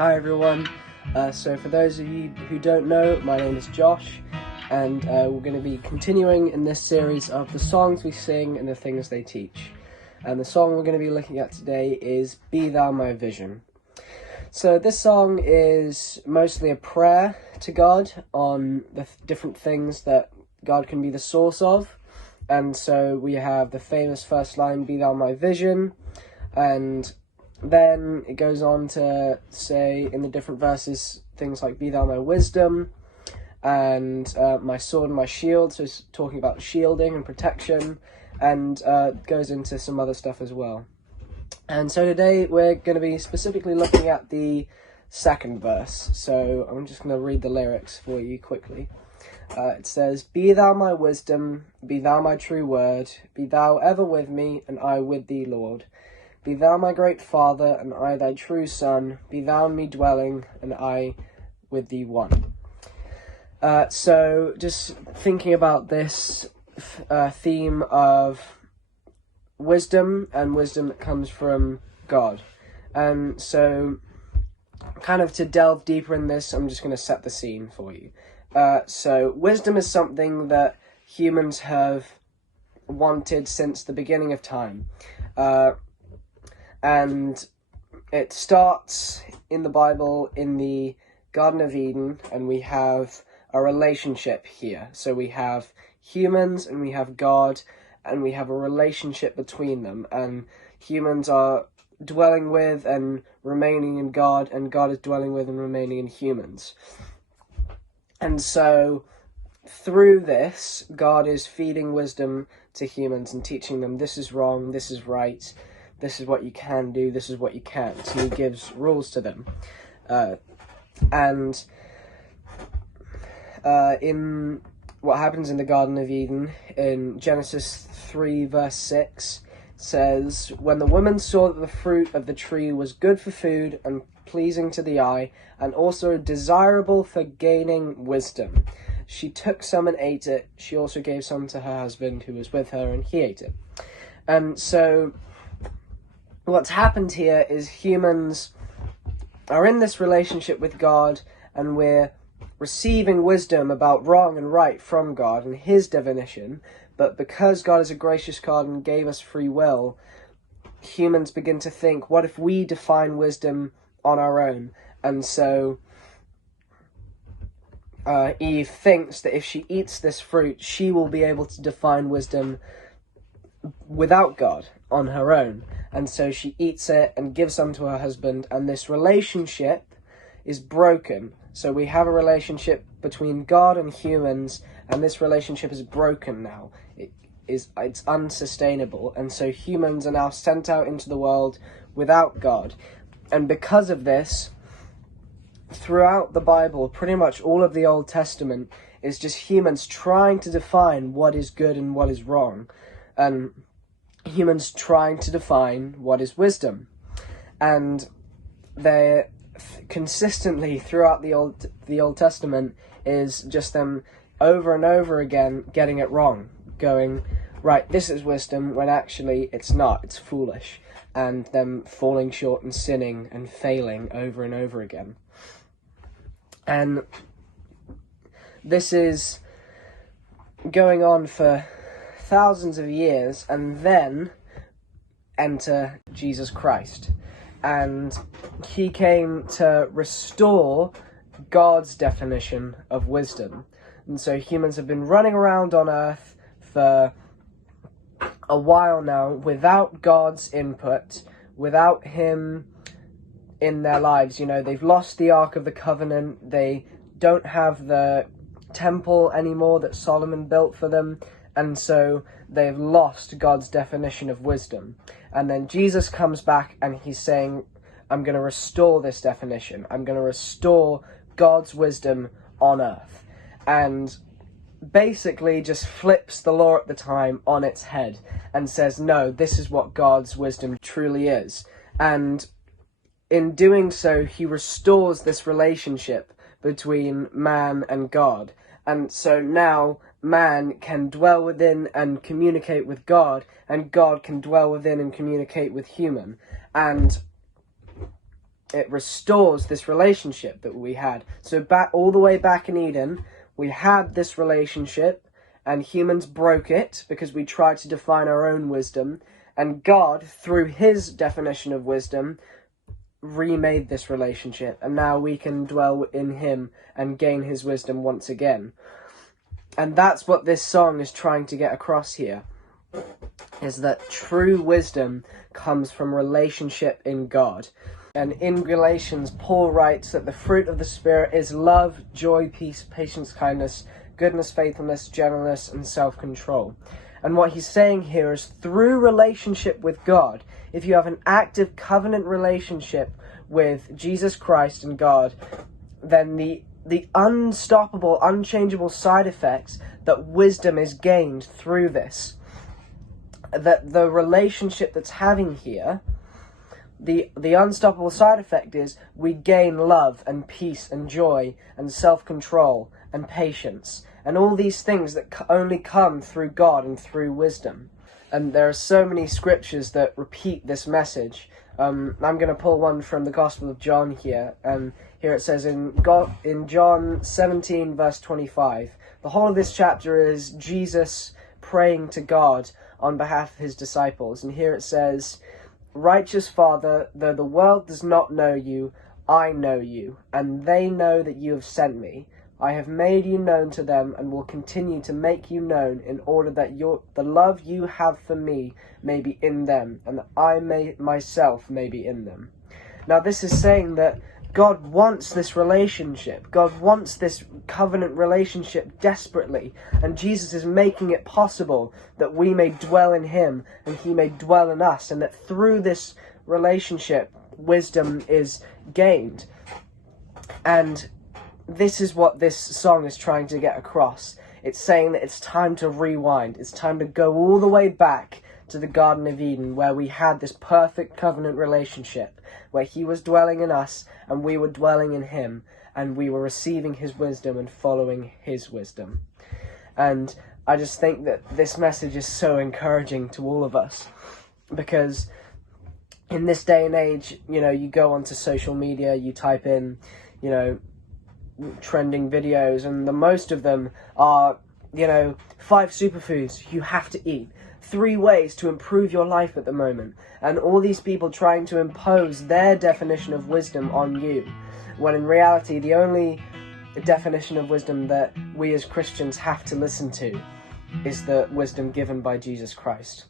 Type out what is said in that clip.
Hi everyone, so for those of you who don't know, my name is Josh, and we're going to be continuing in this series of the songs we sing and the things they teach. And the song we're going to be looking at today is Be Thou My Vision. So this song is mostly a prayer to God on the different things that God can be the source of. And so we have the famous first line, Be Thou My Vision, and then it goes on to say in the different verses things like Be Thou My Wisdom and my sword and my shield, so it's talking about shielding and protection, and goes into some other stuff as well. And so today we're going to be specifically looking at the second verse, so I'm just going to read the lyrics for you quickly. It says, Be thou my wisdom, be thou my true word, be thou ever with me, and I with thee, Lord. Be thou my great Father, and I thy true Son, be thou in me dwelling, and I with thee one. So just thinking about this theme of wisdom, and wisdom that comes from God. And so kind of to delve deeper in this, I'm just going to set the scene for you. So wisdom is something that humans have wanted since the beginning of time. And it starts in the Bible in the Garden of Eden, and we have a relationship here. So we have humans and we have God, and we have a relationship between them, and humans are dwelling with and remaining in God, and God is dwelling with and remaining in humans. And so through this, God is feeding wisdom to humans and teaching them this is wrong, this is right, this is what you can do, this is what you can't. So he gives rules to them. And in what happens in the Garden of Eden, in Genesis 3 verse 6, says, When the woman saw that the fruit of the tree was good for food and pleasing to the eye, and also desirable for gaining wisdom, she took some and ate it. She also gave some to her husband who was with her, and he ate it. And so what's happened here is humans are in this relationship with God, and we're receiving wisdom about wrong and right from God and his definition. But because God is a gracious God and gave us free will, humans begin to think, what if we define wisdom on our own? And so Eve thinks that if she eats this fruit, she will be able to define wisdom without God on her own. And so she eats it and gives some to her husband, and this relationship is broken. So we have a relationship between God and humans, and this relationship is broken now. It's unsustainable, and so humans are now sent out into the world without God. And because of this, throughout the Bible, pretty much all of the Old Testament is just humans trying to define what is good and what is wrong, and humans trying to define what is wisdom. And they're consistently throughout the Old Testament is just them over and over again getting it wrong, going, right, this is wisdom, when actually it's not, it's foolish, and them falling short and sinning and failing over and over again. And this is going on for thousands of years, and then enter Jesus Christ. And he came to restore God's definition of wisdom. And so humans have been running around on earth for a while now without God's input, without him in their lives. You know, they've lost the Ark of the Covenant, they don't have the temple anymore that Solomon built for them, and so they've lost God's definition of wisdom. And then Jesus comes back and he's saying, I'm going to restore this definition. I'm going to restore God's wisdom on earth. And basically just flips the law at the time on its head and says, no, this is what God's wisdom truly is. And in doing so, he restores this relationship between man and God. And so now man can dwell within and communicate with God, and God can dwell within and communicate with human. And it restores this relationship that we had. So back all the way back in Eden, we had this relationship, and humans broke it because we tried to define our own wisdom, and God, through his definition of wisdom, remade this relationship, and now we can dwell in him and gain his wisdom once again. And that's what this song is trying to get across here, is that true wisdom comes from relationship in God. And in Galatians, Paul writes that the fruit of the Spirit is love, joy, peace, patience, kindness, goodness, faithfulness, gentleness, and self-control. And what he's saying here is through relationship with God, if you have an active covenant relationship with Jesus Christ and God, then the unstoppable, unchangeable side effects that wisdom is gained through this, that the relationship that's having here, the unstoppable side effect is we gain love and peace and joy and self-control and patience and all these things that only come through God and through wisdom. And there are so many scriptures that repeat this message. I'm going to pull one from the Gospel of John here, and here it says in John 17 verse 25, the whole of this chapter is Jesus praying to God on behalf of his disciples, and here it says, "Righteous Father, though the world does not know you, I know you, and they know that you have sent me. I have made you known to them and will continue to make you known in order that the love you have for me may be in them, and that I myself may be in them." Now this is saying that God wants this relationship. God wants this covenant relationship desperately. And Jesus is making it possible that we may dwell in him and he may dwell in us. And that through this relationship, wisdom is gained. And this is what this song is trying to get across. It's saying that it's time to rewind. It's time to go all the way back to the Garden of Eden, where we had this perfect covenant relationship, where he was dwelling in us and we were dwelling in him, and we were receiving his wisdom and following his wisdom. And I just think that this message is so encouraging to all of us, because in this day and age, you go onto social media, you type in, trending videos, and the most of them are, 5 superfoods you have to eat, 3 ways to improve your life at the moment, and all these people trying to impose their definition of wisdom on you, when in reality the only definition of wisdom that we as Christians have to listen to is the wisdom given by Jesus Christ.